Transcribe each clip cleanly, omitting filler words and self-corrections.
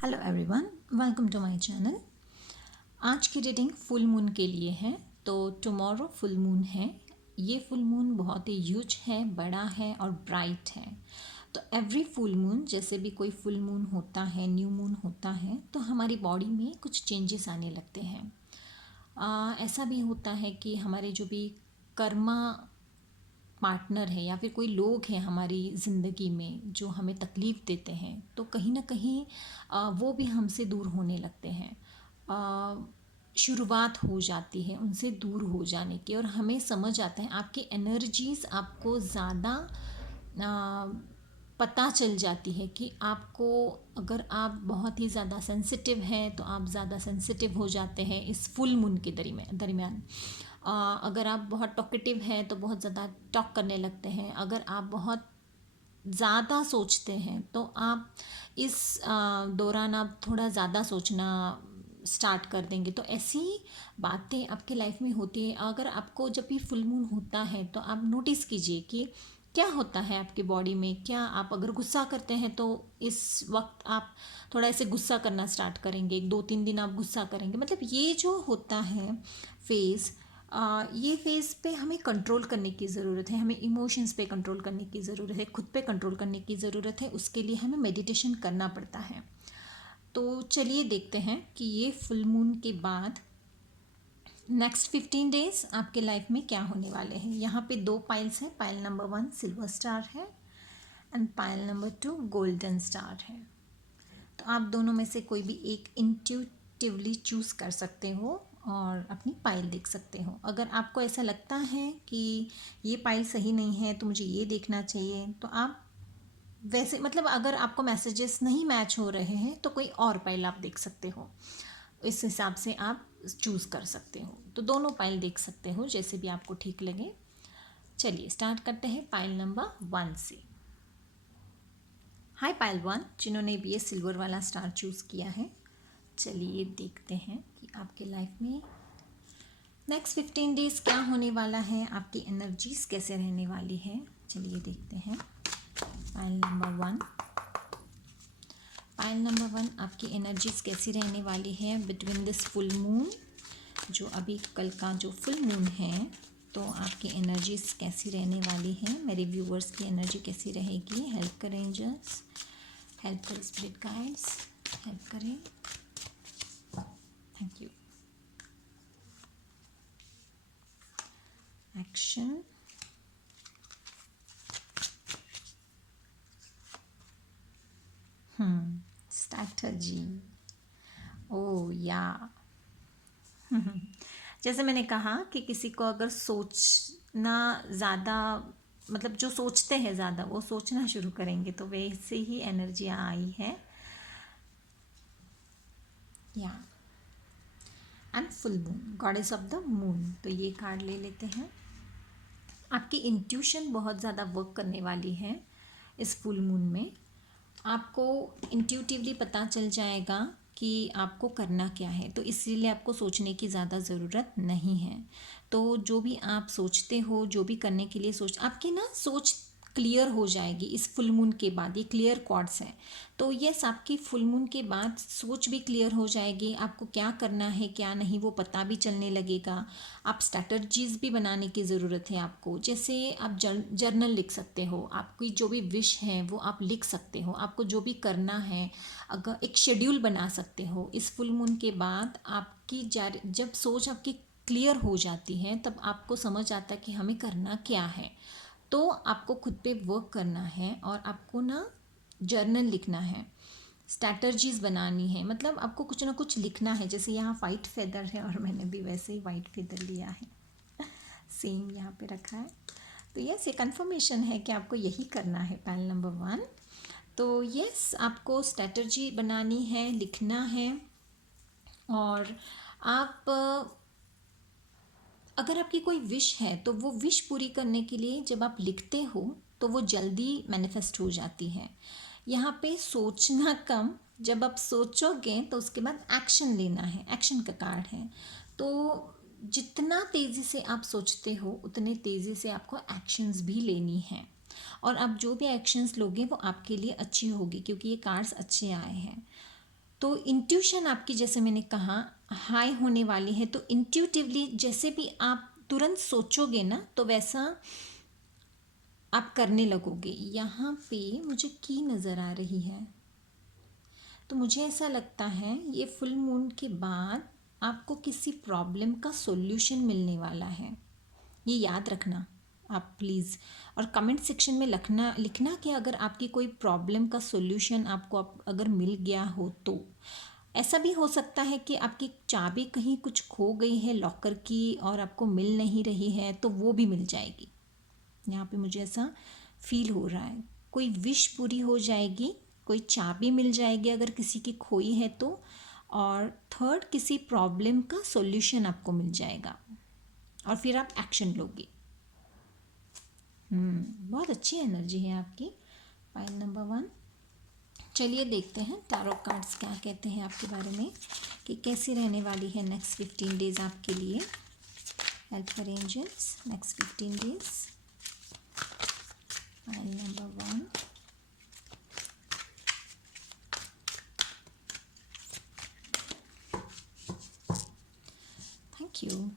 Hello everyone, welcome to my channel. आज की reading full moon के लिए है। तो टुमारो फुल मून है। ये फुल मून बहुत ही ह्यूज है, बड़ा है और ब्राइट है। तो एवरी फुल मून, जैसे भी कोई फुल मून होता है, न्यू मून होता है, तो हमारी बॉडी में कुछ चेंजेस आने लगते हैं। ऐसा भी होता है कि हमारे जो भी कर्मा पार्टनर है या फिर कोई लोग हैं हमारी ज़िंदगी में जो हमें तकलीफ़ देते हैं, तो कहीं ना कहीं वो भी हमसे दूर होने लगते हैं। शुरुआत हो जाती है उनसे दूर हो जाने की, और हमें समझ आता है आपकी एनर्जीज़ आपको ज़्यादा पता चल जाती है कि आपको, अगर आप बहुत ही ज़्यादा सेंसिटिव हैं तो आप ज़्यादा सेंसिटिव हो जाते हैं इस फुल मून के दरमियान। अगर आप बहुत टॉकेटिव हैं तो बहुत ज़्यादा टॉक करने लगते हैं। अगर आप बहुत ज़्यादा सोचते हैं तो आप इस दौरान आप थोड़ा ज़्यादा सोचना स्टार्ट कर देंगे। तो ऐसी बातें आपके लाइफ में होती है। अगर आपको जब भी फुल मून होता है तो आप नोटिस कीजिए कि क्या होता है आपकी बॉडी में। क्या आप अगर गुस्सा करते हैं तो इस वक्त आप थोड़ा ऐसे गुस्सा करना स्टार्ट करेंगे, 2-3 दिन आप गुस्सा करेंगे। मतलब ये जो होता है फेज़, ये फेज़ पे हमें कंट्रोल करने की ज़रूरत है। हमें इमोशंस पे कंट्रोल करने की ज़रूरत है, खुद पे कंट्रोल करने की ज़रूरत है। उसके लिए हमें मेडिटेशन करना पड़ता है। तो चलिए देखते हैं कि ये फुल मून के बाद नेक्स्ट 15 डेज आपके लाइफ में क्या होने वाले हैं। यहाँ पे 2 पाइल्स हैं। पाइल नंबर 1 सिल्वर स्टार है and pile number 2 golden star है। तो आप दोनों में से कोई भी एक इंट्यूटिवली चूज़ कर सकते हो और अपनी पाइल देख सकते हो। अगर आपको ऐसा लगता है कि ये पाइल सही नहीं है तो मुझे ये देखना चाहिए, तो आप वैसे, मतलब अगर आपको मैसेजेस नहीं मैच हो रहे हैं तो कोई और पाइल आप देख सकते हो। इस हिसाब से आप चूज़ कर सकते हो। तो दोनों पाइल देख सकते हो, जैसे भी आपको ठीक लगे। चलिए स्टार्ट करते हैं पाइल नंबर 1 से। हाय पाइल 1, जिन्होंने भी ये सिल्वर वाला स्टार चूज़ किया है। चलिए देखते हैं कि आपके लाइफ में नेक्स्ट 15 डेज क्या होने वाला है, आपकी एनर्जीज कैसे रहने वाली है। चलिए देखते हैं पाइल नंबर 1। पाइल नंबर 1, आपकी एनर्जीज कैसी रहने वाली है बिटवीन दिस फुल मून। जो अभी कल का जो फुल मून है, तो आपकी एनर्जीज कैसी रहने वाली है। मेरे व्यूवर्स की एनर्जी कैसी रहेगी। हेल्प करें एंजल्स, हेल्प करें स्पिरिट गाइड्स, हेल्प करें। Thank you. एक्शन। स्ट्रैटेजी। ओ या जैसे मैंने कहा कि किसी को अगर सोचना ज़्यादा, मतलब जो सोचते हैं ज़्यादा वो सोचना शुरू करेंगे, तो वैसे ही एनर्जी आई है। या and full moon, goddess of the moon. तो ये कार्ड ले लेते हैं। आपकी इंट्यूशन बहुत ज़्यादा वर्क करने वाली है इस फुल मून में। आपको इंट्यूटिवली पता चल जाएगा कि आपको करना क्या है, तो इसीलिए आपको सोचने की ज़्यादा ज़रूरत नहीं है। तो जो भी आप सोचते हो, जो भी करने के लिए आपकी ना सोच क्लियर हो जाएगी इस फुल मून के बाद। ये क्लियर कॉर्ड्स हैं। तो यस, आपकी फुल मून के बाद सोच भी क्लियर हो जाएगी। आपको क्या करना है क्या नहीं वो पता भी चलने लगेगा। आप स्ट्रैटेजीज भी बनाने की ज़रूरत है आपको। जैसे आप जर्नल लिख सकते हो, आपकी जो भी विश है वो आप लिख सकते हो। आपको जो भी करना है, अगर एक शेड्यूल बना सकते हो। इस फुल मून के बाद आपकी जब सोच आपकी क्लियर हो जाती है, तब आपको समझ आता है कि हमें करना क्या है। तो आपको खुद पे वर्क करना है और आपको ना जर्नल लिखना है, स्ट्रैटेजीज बनानी है। मतलब आपको कुछ ना कुछ लिखना है। जैसे यहाँ वाइट फेदर है और मैंने भी वैसे ही वाइट फेदर लिया है, सेम यहाँ पे रखा है। तो यस, ये कंफर्मेशन है कि आपको यही करना है पाइल नंबर 1। तो यस, आपको स्ट्रैटेजी बनानी है, लिखना है। और आप अगर आपकी कोई विश है तो वो विश पूरी करने के लिए जब आप लिखते हो तो वो जल्दी मैनिफेस्ट हो जाती है। यहाँ पे सोचना कम, जब आप सोचोगे तो उसके बाद एक्शन लेना है। एक्शन का कार्ड है। तो जितना तेज़ी से आप सोचते हो उतने तेज़ी से आपको एक्शंस भी लेनी है। और आप जो भी एक्शंस लोगे वो आपके लिए अच्छी होगी, क्योंकि ये कार्ड्स अच्छे आए हैं। तो इंट्यूशन आपकी, जैसे मैंने कहा, हाई होने वाली है। तो इंट्यूटिवली जैसे भी आप तुरंत सोचोगे ना, तो वैसा आप करने लगोगे। यहाँ पे मुझे की नज़र आ रही है, तो मुझे ऐसा लगता है ये फुल मून के बाद आपको किसी प्रॉब्लम का सॉल्यूशन मिलने वाला है। ये याद रखना आप प्लीज़। और कमेंट सेक्शन में लिखना कि अगर आपकी कोई प्रॉब्लम का सॉल्यूशन आपको अगर मिल गया हो तो। ऐसा भी हो सकता है कि आपकी चाबी कहीं कुछ खो गई है लॉकर की और आपको मिल नहीं रही है, तो वो भी मिल जाएगी। यहाँ पे मुझे ऐसा फील हो रहा है, कोई विश पूरी हो जाएगी, कोई चाबी मिल जाएगी अगर किसी की खोई है तो, और थर्ड किसी प्रॉब्लम का सॉल्यूशन आपको मिल जाएगा और फिर आप एक्शन लोगे। बहुत अच्छी एनर्जी है आपकी। Pile number 1। चलिए देखते हैं टैरो कार्ड्स क्या कहते हैं आपके बारे में, कि कैसी रहने वाली है नेक्स्ट 15 डेज आपके लिए। Help for angels next 15 days. Pile number 1। Thank you.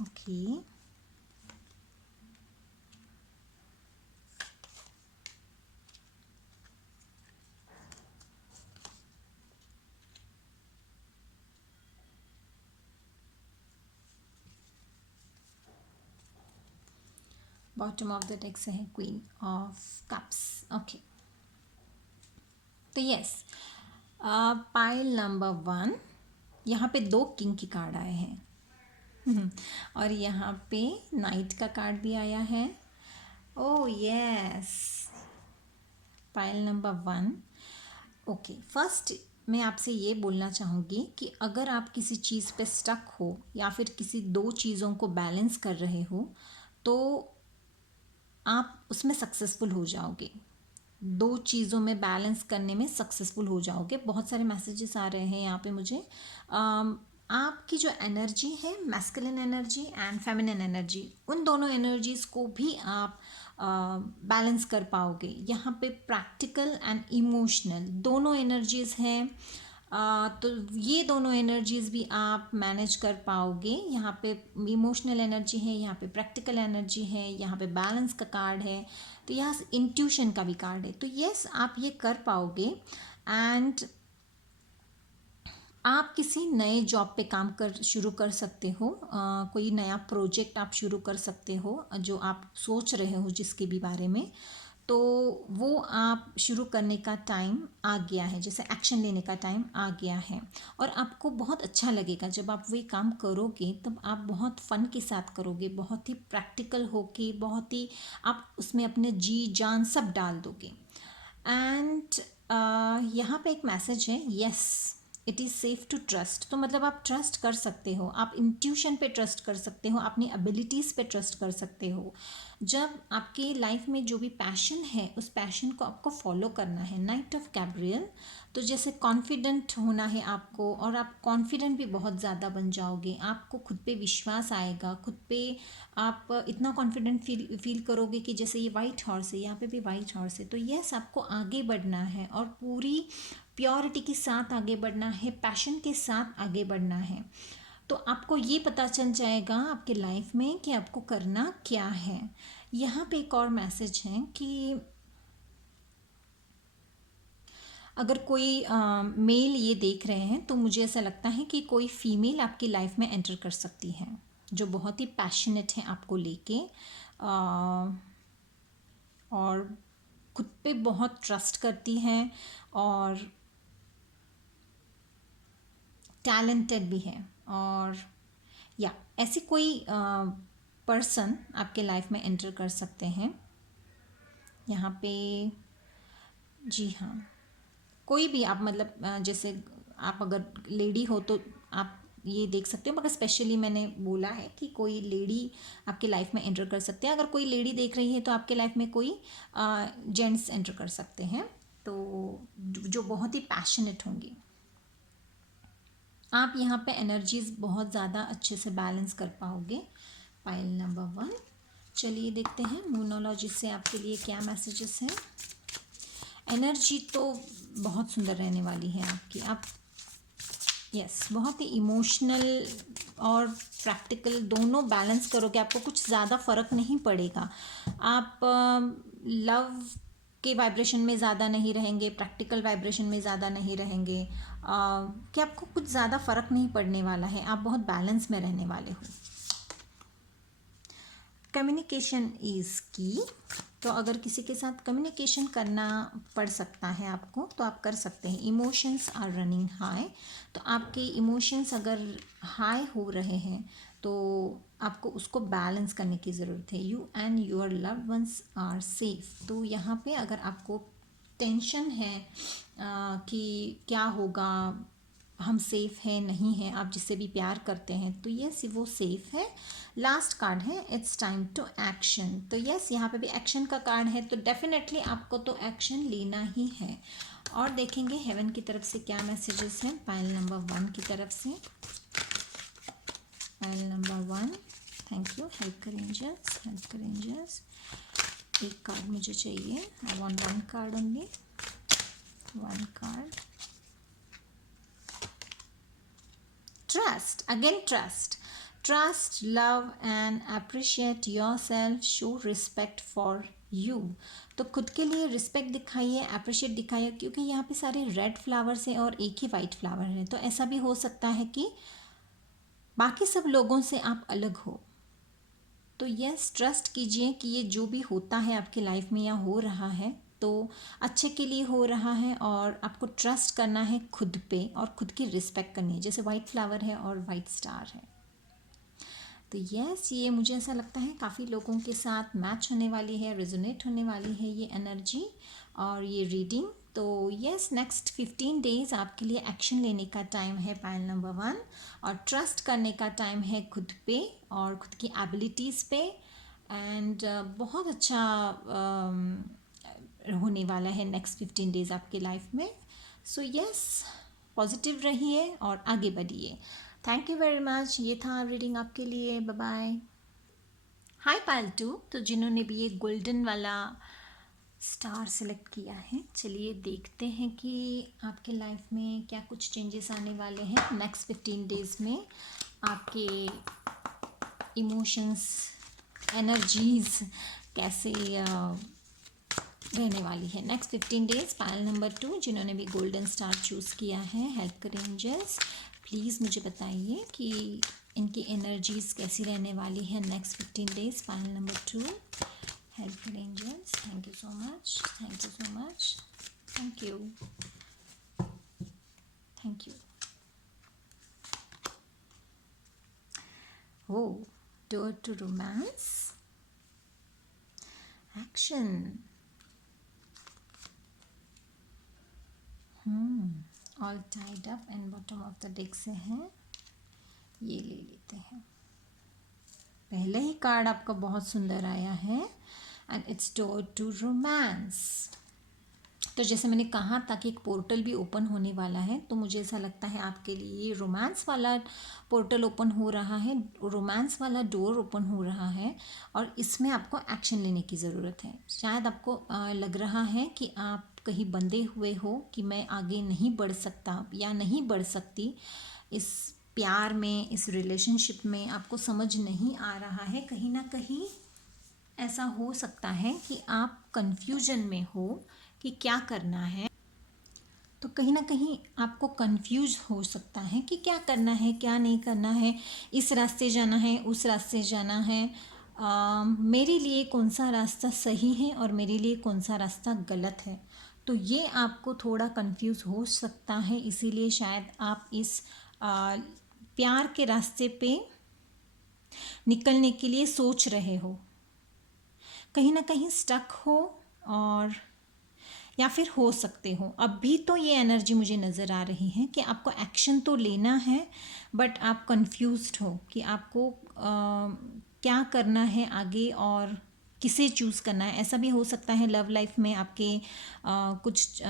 Okay. Bottom of the deck से है क्वीन ऑफ कप्स। ओके, तो यस, पाइल नंबर 1, यहाँ पे 2 किंग की कार्ड आए हैं और यहाँ पे नाइट का कार्ड भी आया है। Oh yes, pile number 1। Okay, first मैं आपसे ये बोलना चाहूँगी कि अगर आप किसी चीज़ पे स्टक हो या फिर किसी 2 चीज़ों को बैलेंस कर रहे हो, तो आप उसमें सक्सेसफुल हो जाओगे। 2 चीज़ों में बैलेंस करने में सक्सेसफुल हो जाओगे। बहुत सारे मैसेजेस आ रहे हैं यहाँ पे मुझे। आपकी जो एनर्जी है, masculine energy and feminine energy, उन दोनों एनर्जीज़ को भी आप बैलेंस कर पाओगे। यहाँ पे प्रैक्टिकल एंड इमोशनल दोनों एनर्जीज़ हैं। तो ये दोनों एनर्जीज़ भी आप मैनेज कर पाओगे। यहाँ पे इमोशनल एनर्जी है, यहाँ पे प्रैक्टिकल एनर्जी है, यहाँ पे बैलेंस का कार्ड है, तो यहाँ इंट्यूशन का भी कार्ड है। तो यस, आप ये कर पाओगे। एंड आप किसी नए जॉब पे काम शुरू कर सकते हो। कोई नया प्रोजेक्ट आप शुरू कर सकते हो जो आप सोच रहे हो जिसके भी बारे में, तो वो आप शुरू करने का टाइम आ गया है, जैसे एक्शन लेने का टाइम आ गया है। और आपको बहुत अच्छा लगेगा जब आप वही काम करोगे, तब आप बहुत फ़न के साथ करोगे, बहुत ही प्रैक्टिकल होके, बहुत ही आप उसमें अपने जी जान सब डाल दोगे। एंड यहाँ पे एक मैसेज है, yes it is safe to trust. तो मतलब आप ट्रस्ट कर सकते हो, आप इंट्यूशन पे ट्रस्ट कर सकते हो, अपनी एबिलिटीज़ पे ट्रस्ट कर सकते हो। जब आपकी लाइफ में जो भी पैशन है, उस पैशन को आपको फॉलो करना है। नाइट ऑफ गैब्रियल, तो जैसे कॉन्फिडेंट होना है आपको, और आप कॉन्फिडेंट भी बहुत ज़्यादा बन जाओगे। आपको खुद पे विश्वास आएगा, खुद पे आप इतना कॉन्फिडेंट फील करोगे कि जैसे ये वाइट हॉर्स है, यहाँ पे भी वाइट हॉर्स है। तो यस, आपको आगे बढ़ना है और पूरी प्योरिटी के साथ आगे बढ़ना है, पैशन के साथ आगे बढ़ना है। तो आपको ये पता चल जाएगा आपके लाइफ में कि आपको करना क्या है। यहाँ पे एक और मैसेज है कि अगर कोई मेल ये देख रहे हैं, तो मुझे ऐसा लगता है कि कोई फीमेल आपकी लाइफ में एंटर कर सकती है जो बहुत ही पैशनेट है आपको लेके, और खुद पे बहुत ट्रस्ट करती हैं और टैलेंटेड भी है। और या ऐसी कोई पर्सन आपके लाइफ में एंटर कर सकते हैं यहाँ पे। जी हाँ, कोई भी आप, मतलब जैसे आप अगर लेडी हो तो आप ये देख सकते हो, मगर स्पेशली मैंने बोला है कि कोई लेडी आपके लाइफ में एंटर कर सकते हैं। अगर कोई लेडी देख रही है तो आपके लाइफ में कोई जेंट्स एंटर कर सकते हैं, तो जो बहुत ही पैशनेट होंगे। आप यहाँ पे एनर्जीज बहुत ज़्यादा अच्छे से बैलेंस कर पाओगे। Pile number 1। चलिए देखते हैं मूनोलॉजी से आपके लिए क्या मैसेजेस हैं। एनर्जी तो बहुत सुंदर रहने वाली है आपकी। आप बहुत ही इमोशनल और प्रैक्टिकल दोनों बैलेंस करोगे, आपको कुछ ज़्यादा फ़र्क नहीं पड़ेगा। आप लव के वाइब्रेशन में ज़्यादा नहीं रहेंगे, प्रैक्टिकल वाइब्रेशन में ज़्यादा नहीं रहेंगे, कि आपको कुछ ज़्यादा फ़र्क नहीं पड़ने वाला है। आप बहुत बैलेंस में रहने वाले हो। कम्युनिकेशन इज़ की, तो अगर किसी के साथ कम्युनिकेशन करना पड़ सकता है आपको तो आप कर सकते हैं। इमोशंस आर रनिंग हाई, तो आपके इमोशंस अगर हाई हो रहे हैं तो आपको उसको बैलेंस करने की ज़रूरत है। You and your loved ones are safe, तो यहाँ पे अगर आपको टेंशन है कि क्या होगा, हम सेफ़ हैं नहीं हैं, आप जिससे भी प्यार करते हैं तो यस वो सेफ़ है। लास्ट कार्ड है इट्स टाइम टू एक्शन, तो यस यहाँ पे भी एक्शन का कार्ड है, तो डेफिनेटली आपको तो एक्शन लेना ही है। और देखेंगे हेवन की तरफ से क्या मैसेजेस हैं पाइल नंबर 1 की तरफ से। Pile number 1, thank you, help कर एंजल्स, हेल्प कर एंजल्स। एक कार्ड मुझे चाहिए, I want 1 card only, 1 card. Trust, again trust, love and appreciate yourself, show respect for you, तो खुद के लिए रिस्पेक्ट दिखाइए, अप्रिशिएट दिखाइए, क्योंकि यहाँ पे सारे रेड फ्लावर्स हैं और एक ही वाइट फ्लावर है, तो ऐसा भी हो सकता है कि बाकी सब लोगों से आप अलग हो। तो यस ट्रस्ट कीजिए कि ये जो भी होता है आपकी लाइफ में या हो रहा है तो अच्छे के लिए हो रहा है, और आपको ट्रस्ट करना है खुद पे और खुद की रिस्पेक्ट करनी है। जैसे वाइट फ्लावर है और वाइट स्टार है, तो यस ये मुझे ऐसा लगता है काफ़ी लोगों के साथ मैच होने वाली है, रेजोनेट होने वाली है ये एनर्जी और ये रीडिंग। तो यस नेक्स्ट 15 डेज आपके लिए एक्शन लेने का टाइम है पाइल नंबर 1, और ट्रस्ट करने का टाइम है खुद पे और खुद की एबिलिटीज़ पे। एंड बहुत अच्छा होने वाला है नेक्स्ट 15 डेज आपके लाइफ में। सो यस पॉजिटिव रहिए और आगे बढ़िए। थैंक यू वेरी मच, ये था रीडिंग आपके लिए। Bye bye. हाय पायल 2, तो जिन्होंने भी ये गोल्डन वाला स्टार सेलेक्ट किया है, चलिए देखते हैं कि आपके लाइफ में क्या कुछ चेंजेस आने वाले हैं नेक्स्ट 15 डेज़ में। आपके इमोशंस, एनर्जीज कैसे रहने वाली है नेक्स्ट 15 डेज़। पायल नंबर 2 जिन्होंने भी गोल्डन स्टार चूज़ किया है, हेल्प करें एंजल्स, प्लीज़ मुझे बताइए कि इनकी एनर्जीज़ कैसी रहने वाली है next 15 days. Pile number 2, help करें angels, thank you so much, thank you so much, thank you, thank you. Oh door to romance, action, all tied up and bottom of the deck से हैं, ये ले लेते हैं। पहले ही card आपका बहुत सुंदर आया है and it's door to romance. तो जैसे मैंने कहा था कि एक पोर्टल भी ओपन होने वाला है, तो मुझे ऐसा लगता है आपके लिए रोमांस वाला पोर्टल ओपन हो रहा है, रोमांस वाला डोर ओपन हो रहा है, और इसमें आपको एक्शन लेने की ज़रूरत है। शायद आपको लग रहा है कि आप कहीं बंधे हुए हो कि मैं आगे नहीं बढ़ सकता या नहीं बढ़ सकती इस प्यार में, इस रिलेशनशिप में, आपको समझ नहीं आ रहा है। कहीं ना कहीं ऐसा हो सकता है कि आप कंफ्यूजन में हो कि क्या करना है, तो कहीं ना कहीं आपको कंफ्यूज हो सकता है कि क्या करना है क्या नहीं करना है, इस रास्ते जाना है उस रास्ते जाना है, मेरे लिए कौन सा रास्ता सही है और मेरे लिए कौन सा रास्ता गलत है। तो ये आपको थोड़ा कंफ्यूज हो सकता है, इसीलिए शायद आप इस प्यार के रास्ते पे निकलने के लिए सोच रहे हो, कहीं ना कहीं स्टक हो, और या फिर हो सकते हो अभी तो ये एनर्जी मुझे नज़र आ रही है कि आपको एक्शन तो लेना है, बट आप कंफ्यूज्ड हो कि आपको क्या करना है आगे और किसे चूज़ करना है। ऐसा भी हो सकता है लव लाइफ में आपके कुछ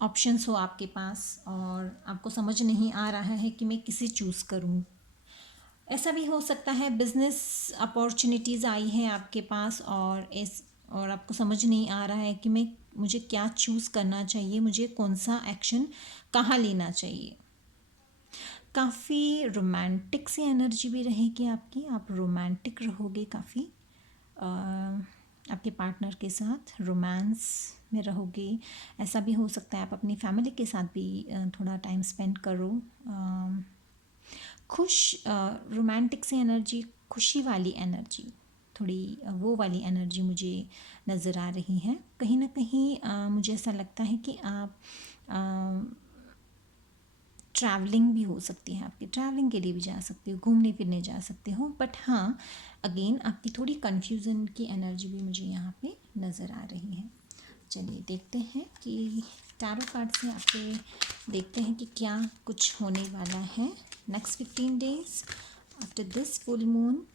ऑप्शंस हो आपके पास और आपको समझ नहीं आ रहा है कि मैं किसे चूज़ करूँ। ऐसा भी हो सकता है बिजनेस अपॉर्चुनिटीज़ आई हैं आपके पास, और आपको समझ नहीं आ रहा है कि मुझे क्या चूज़ करना चाहिए, मुझे कौन सा एक्शन कहाँ लेना चाहिए। काफ़ी रोमांटिक सी एनर्जी भी रहेगी आपकी, आप रोमांटिक रहोगे काफ़ी, आपके पार्टनर के साथ रोमांस में रहोगे। ऐसा भी हो सकता है आप अपनी फैमिली के साथ भी थोड़ा टाइम स्पेंड करो। खुश रोमांटिक सी एनर्जी, खुशी वाली एनर्जी, थोड़ी वो वाली एनर्जी मुझे नज़र आ रही है। कहीं ना कहीं मुझे ऐसा लगता है कि आप ट्रैवलिंग भी हो सकती है आपकी, ट्रैवलिंग के लिए भी जा सकते हो, घूमने फिरने जा सकते हो। बट हाँ, अगेन आपकी थोड़ी कन्फ्यूज़न की एनर्जी भी मुझे यहाँ पे नज़र आ रही है। चलिए देखते हैं कि टैरो कार्ड से आपके देखते हैं कि क्या कुछ होने वाला है next 15 days after this full moon.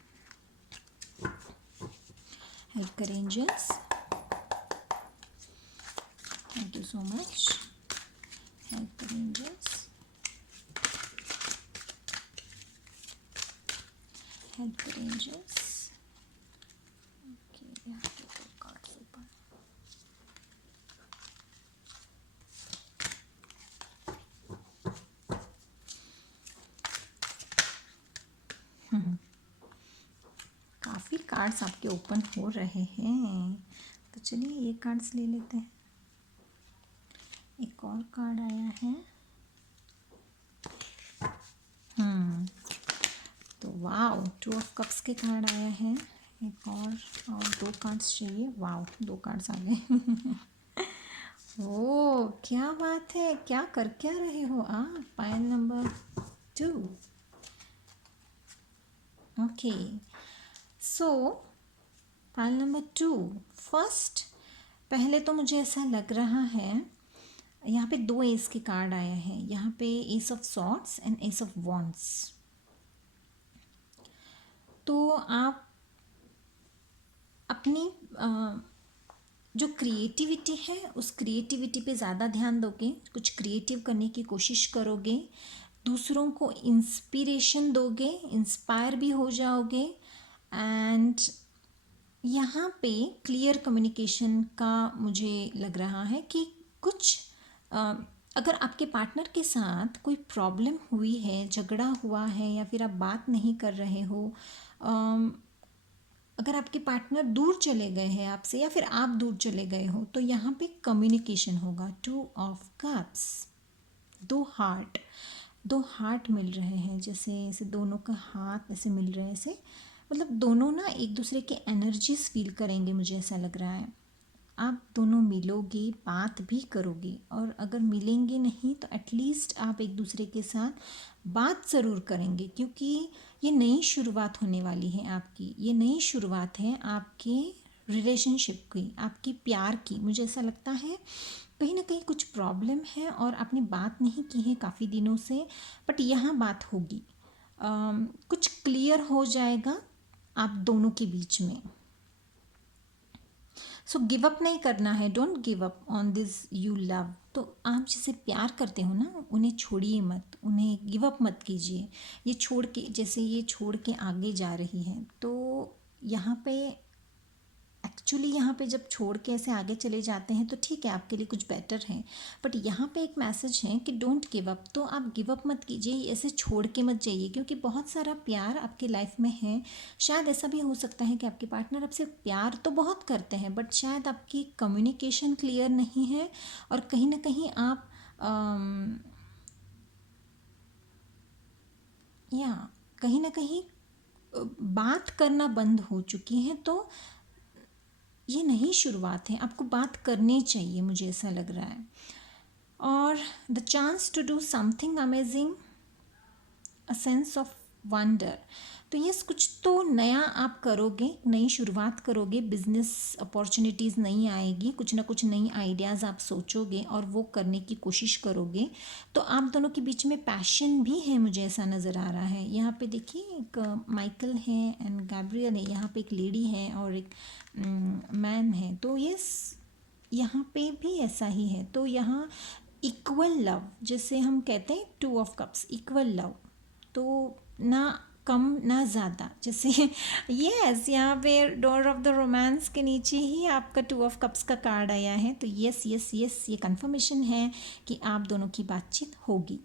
Help करें angels, thank you so much. Help करें एंजल्स, हेल्प करें एंजल्स। ओके, यहाँ पे दो कार्ड्स ऊपर। काफ़ी कार्ड्स आपके ओपन हो रहे हैं, तो चलिए ये कार्ड्स ले लेते हैं। एक और कार्ड आया है। तो वाओ, 2 ऑफ कप्स के कार्ड आया है। एक और 2 कार्ड्स चाहिए। वाओ, 2 कार्ड्स आ गए। ओ क्या बात है, क्या कर क्या रहे हो आप? Pile number 2। ओके, सो पायल नंबर 2 फर्स्ट, पहले तो मुझे ऐसा लग रहा है यहाँ पे 2 एस के कार्ड आया है। यहाँ पे S of swords and S of wands. तो आप अपनी जो क्रिएटिविटी है उस क्रिएटिविटी पे ज़्यादा ध्यान दोगे, कुछ क्रिएटिव करने की कोशिश करोगे, दूसरों को इंस्पिरेशन दोगे, इंस्पायर भी हो जाओगे। एंड यहाँ पे क्लियर कम्युनिकेशन का मुझे लग रहा है कि कुछ अगर आपके पार्टनर के साथ कोई प्रॉब्लम हुई है, झगड़ा हुआ है, या फिर आप बात नहीं कर रहे हो, अगर आपके पार्टनर दूर चले गए हैं आपसे, या फिर आप दूर चले गए हो, तो यहाँ पे कम्युनिकेशन होगा। 2 ऑफ कप्स, 2 हार्ट मिल रहे हैं, जैसे ऐसे दोनों का हाथ ऐसे मिल रहे हैं, ऐसे मतलब दोनों ना एक दूसरे के एनर्जीज फील करेंगे, मुझे ऐसा लग रहा है। आप दोनों मिलोगे, बात भी करोगे, और अगर मिलेंगे नहीं तो एटलीस्ट आप एक दूसरे के साथ बात ज़रूर करेंगे, क्योंकि ये नई शुरुआत होने वाली है आपकी। ये नई शुरुआत है आपके रिलेशनशिप की, आपकी प्यार की। मुझे ऐसा लगता है कहीं ना कहीं कुछ प्रॉब्लम है और आपने बात नहीं की है काफ़ी दिनों से, बट यहाँ बात होगी। कुछ क्लियर हो जाएगा आप दोनों के बीच में। सो गिव अप नहीं करना है, don't give up on this you love. तो आप जिसे प्यार करते हो ना, उन्हें छोड़िए मत, उन्हें गिव अप मत कीजिए। ये छोड़ के, जैसे ये छोड़ के आगे जा रही है, तो यहाँ पे एक्चुअली यहाँ पे जब छोड़ के ऐसे आगे चले जाते हैं तो ठीक है, आपके लिए कुछ बेटर है। बट यहाँ पे एक मैसेज है कि डोंट गिव अप। तो आप गिव अप मत कीजिए, ऐसे छोड़ के मत जाइए, क्योंकि बहुत सारा प्यार आपके लाइफ में है। शायद ऐसा भी हो सकता है कि आपके पार्टनर आपसे प्यार तो बहुत करते हैं, बट शायद आपकी कम्युनिकेशन क्लियर नहीं है, और कहीं ना कहीं आप या कहीं ना कहीं बात करना बंद हो चुकी हैं। तो ये नई शुरुआत है, आपको बात करनी चाहिए, मुझे ऐसा लग रहा है। और the chance to do something amazing, a sense of wonder. तो यस, कुछ तो नया आप करोगे, नई शुरुआत करोगे, बिजनेस अपॉर्चुनिटीज़ नई आएगी, कुछ ना कुछ नई आइडियाज़ आप सोचोगे और वो करने की कोशिश करोगे। तो आप दोनों के बीच में पैशन भी है, मुझे ऐसा नज़र आ रहा है। यहाँ पे देखिए, एक माइकल है एंड गैब्रियल है, यहाँ पे एक लेडी है और एक मैन है। तो यस, यहाँ पे भी ऐसा ही है। तो यहाँ इक्वल लव, जैसे हम कहते हैं 2 ऑफ कप्स, इक्वल लव। तो ना कम ना ज़्यादा। जैसे यस, यहाँ पे डोर ऑफ द रोमांस के नीचे ही आपका 2 ऑफ कप्स का कार्ड आया है। तो यस यस यस, ये कंफर्मेशन है कि आप दोनों की बातचीत होगी।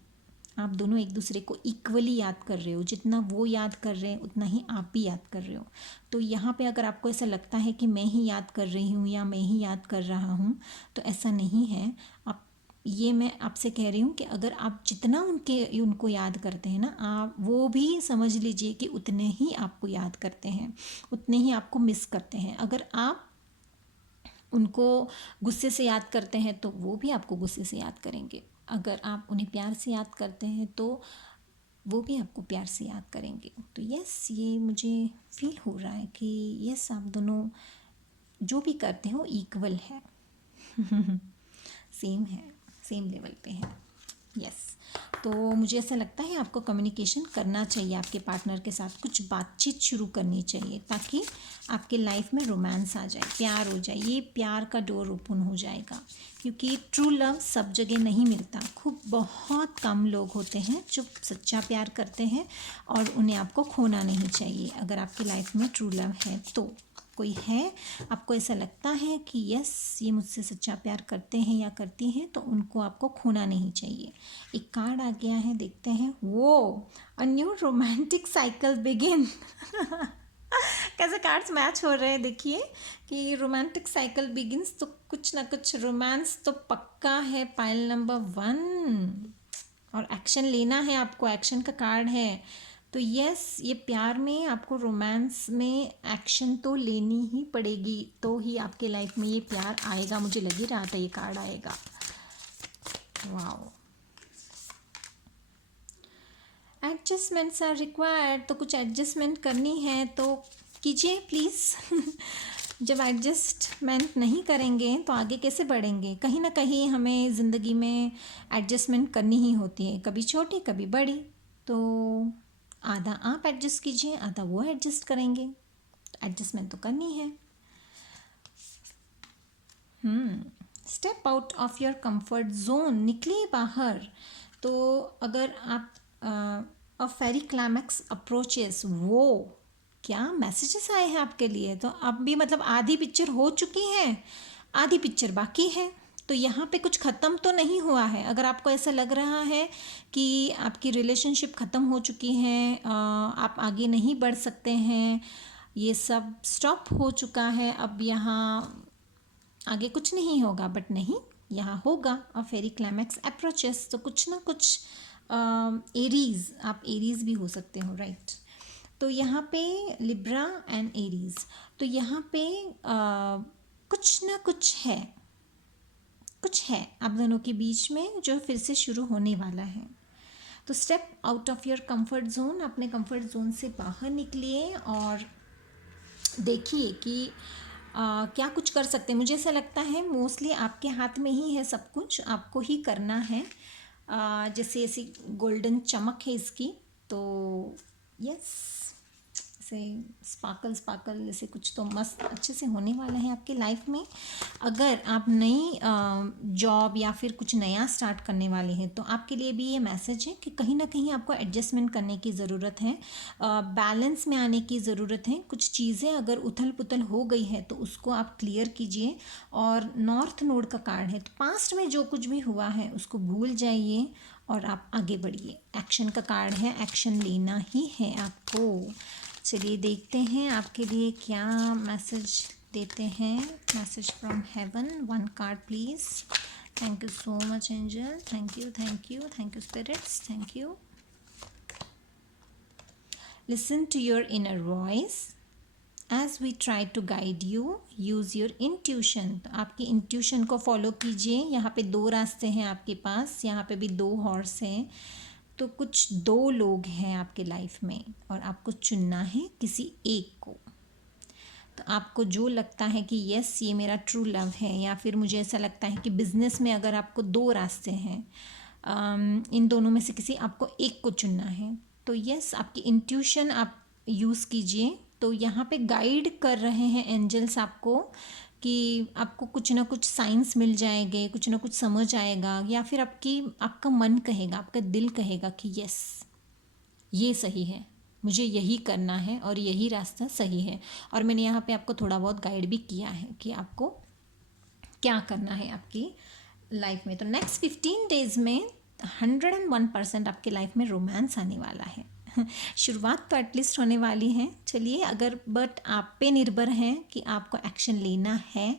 आप दोनों एक दूसरे को इक्वली याद कर रहे हो, जितना वो याद कर रहे हैं उतना ही आप भी याद कर रहे हो। तो यहाँ पे अगर आपको ऐसा लगता है कि मैं ही याद कर रही हूँ या मैं ही याद कर रहा हूँ, तो ऐसा नहीं है। आप, ये मैं आपसे कह रही हूँ कि अगर आप जितना उनको याद करते हैं ना, आप वो भी समझ लीजिए कि उतने ही आपको याद करते हैं, उतने ही आपको मिस करते हैं। अगर आप उनको गुस्से से याद करते हैं तो वो भी आपको गुस्से से याद करेंगे। अगर आप उन्हें प्यार से याद करते हैं तो वो भी आपको प्यार से याद करेंगे। तो यस, ये मुझे फील हो रहा है कि यस, आप दोनों जो भी करते हो इक्वल है। सेम है, सेम लेवल पे है। यस, तो मुझे ऐसा लगता है आपको कम्युनिकेशन करना चाहिए आपके पार्टनर के साथ, कुछ बातचीत शुरू करनी चाहिए ताकि आपके लाइफ में रोमांस आ जाए, प्यार हो जाए, ये प्यार का डोर ओपन हो जाएगा। क्योंकि ट्रू लव सब जगह नहीं मिलता, खूब बहुत कम लोग होते हैं जो सच्चा प्यार करते हैं और उन्हें आपको खोना नहीं चाहिए। अगर आपकी लाइफ में ट्रू लव है तो कोई है, आपको ऐसा लगता है कि यस, ये मुझसे सच्चा प्यार करते हैं या करती हैं, तो उनको आपको खोना नहीं चाहिए। एक कार्ड आ गया है, देखते हैं। वो a new romantic cycle begin. कैसे कार्ड्स मैच हो रहे हैं, देखिए कि रोमांटिक साइकिल बिगिन्स, तो कुछ ना कुछ रोमांस तो पक्का है। पाइल नंबर 1, और एक्शन लेना है आपको, एक्शन का कार्ड है। तो यस, ये प्यार में आपको रोमांस में एक्शन तो लेनी ही पड़ेगी, तो ही आपके लाइफ में ये प्यार आएगा। मुझे लग ही रहा था ये कार्ड आएगा। वाओ, एडजस्टमेंट्स आर रिक्वायर्ड, तो कुछ एडजस्टमेंट करनी है तो कीजिए प्लीज़। जब एडजस्टमेंट नहीं करेंगे तो आगे कैसे बढ़ेंगे? कहीं ना कहीं हमें ज़िंदगी में एडजस्टमेंट करनी ही होती है, कभी छोटी कभी बड़ी। तो आधा आप एडजस्ट कीजिए, आधा वो एडजस्ट करेंगे, एडजस्टमेंट तो करनी है। Step out of your comfort zone, निकलिए बाहर। तो अगर आप अ फेरी क्लाइमैक्स अप्रोचेस, वो क्या मैसेजेस आए हैं आपके लिए? तो अब भी मतलब आधी पिक्चर हो चुकी है, आधी पिक्चर बाकी है। तो यहाँ पे कुछ ख़त्म तो नहीं हुआ है। अगर आपको ऐसा लग रहा है कि आपकी रिलेशनशिप ख़त्म हो चुकी है, आप आगे नहीं बढ़ सकते हैं, ये सब स्टॉप हो चुका है, अब यहाँ आगे कुछ नहीं होगा, बट नहीं, यहाँ होगा अ फेरी क्लाइमैक्स अप्रोचेस। तो कुछ ना कुछ एरीज, आप एरीज भी हो सकते हो, राइट। तो यहाँ पे लिब्रा एंड एरीज, तो यहाँ पे कुछ ना कुछ है, कुछ है आप दोनों के बीच में जो फिर से शुरू होने वाला है। तो step out of your comfort zone, अपने कंफर्ट जोन से बाहर निकलिए और देखिए कि क्या कुछ कर सकते हैं। मुझे ऐसा लगता है मोस्टली आपके हाथ में ही है सब कुछ, आपको ही करना है। जैसे ऐसी गोल्डन चमक है इसकी, तो यस, ऐसे स्पार्कल स्पार्कल जैसे कुछ तो मस्त अच्छे से होने वाला है आपकी लाइफ में। अगर आप नई जॉब या फिर कुछ नया स्टार्ट करने वाले हैं तो आपके लिए भी ये मैसेज है कि कहीं ना कहीं आपको एडजस्टमेंट करने की ज़रूरत है, बैलेंस में आने की ज़रूरत है। कुछ चीज़ें अगर उथल पुथल हो गई है तो उसको आप क्लियर कीजिए। और नॉर्थ नोड का कार्ड है, तो पास्ट में जो कुछ भी हुआ है उसको भूल जाइए और आप आगे बढ़िए। एक्शन का कार्ड है, एक्शन लेना ही है आपको। चलिए देखते हैं आपके लिए क्या मैसेज देते हैं। Message from heaven, 1 card please. Thank you so much angel, thank you thank you thank you spirits, thank you. Listen to your inner voice as we try to guide you, use your intuition. तो आपकी intuition को follow कीजिए। यहाँ पे 2 रास्ते हैं आपके पास, यहाँ पे भी 2 हॉर्स हैं। तो कुछ 2 लोग हैं आपके लाइफ में और आपको चुनना है किसी एक को। तो आपको जो लगता है कि यस, ये मेरा ट्रू लव है, या फिर मुझे ऐसा लगता है कि बिज़नेस में अगर आपको 2 रास्ते हैं, इन दोनों में से किसी आपको एक को चुनना है, तो यस, आपकी इंट्यूशन आप यूज़ कीजिए। तो यहाँ पे गाइड कर रहे हैं एंजल्स आपको कि आपको कुछ ना कुछ साइंस मिल जाएंगे, कुछ ना कुछ समझ आएगा, या फिर आपका मन कहेगा, आपका दिल कहेगा कि यस, ये सही है। मुझे यही करना है और यही रास्ता सही है। और मैंने यहाँ पे आपको थोड़ा बहुत गाइड भी किया है कि आपको क्या करना है आपकी लाइफ में। तो नेक्स्ट 15 डेज में 101% आपकी लाइफ में रोमांस आने वाला है। शुरुआत तो एटलीस्ट होने वाली है। चलिए, अगर बट आप पे निर्भर है कि आपको एक्शन लेना है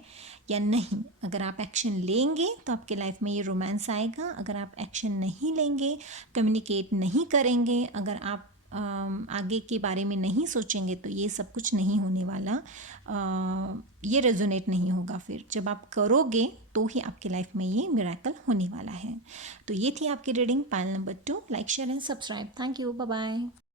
या नहीं। अगर आप एक्शन लेंगे तो आपके लाइफ में ये रोमांस आएगा। अगर आप एक्शन नहीं लेंगे, कम्युनिकेट नहीं करेंगे, अगर आप आगे के बारे में नहीं सोचेंगे तो ये सब कुछ नहीं होने वाला। ये रेजोनेट नहीं होगा। फिर जब आप करोगे तो ही आपकी लाइफ में ये मिरेकल होने वाला है। तो ये थी आपकी reading pile number 2। Like share and subscribe. Thank you. Bye bye.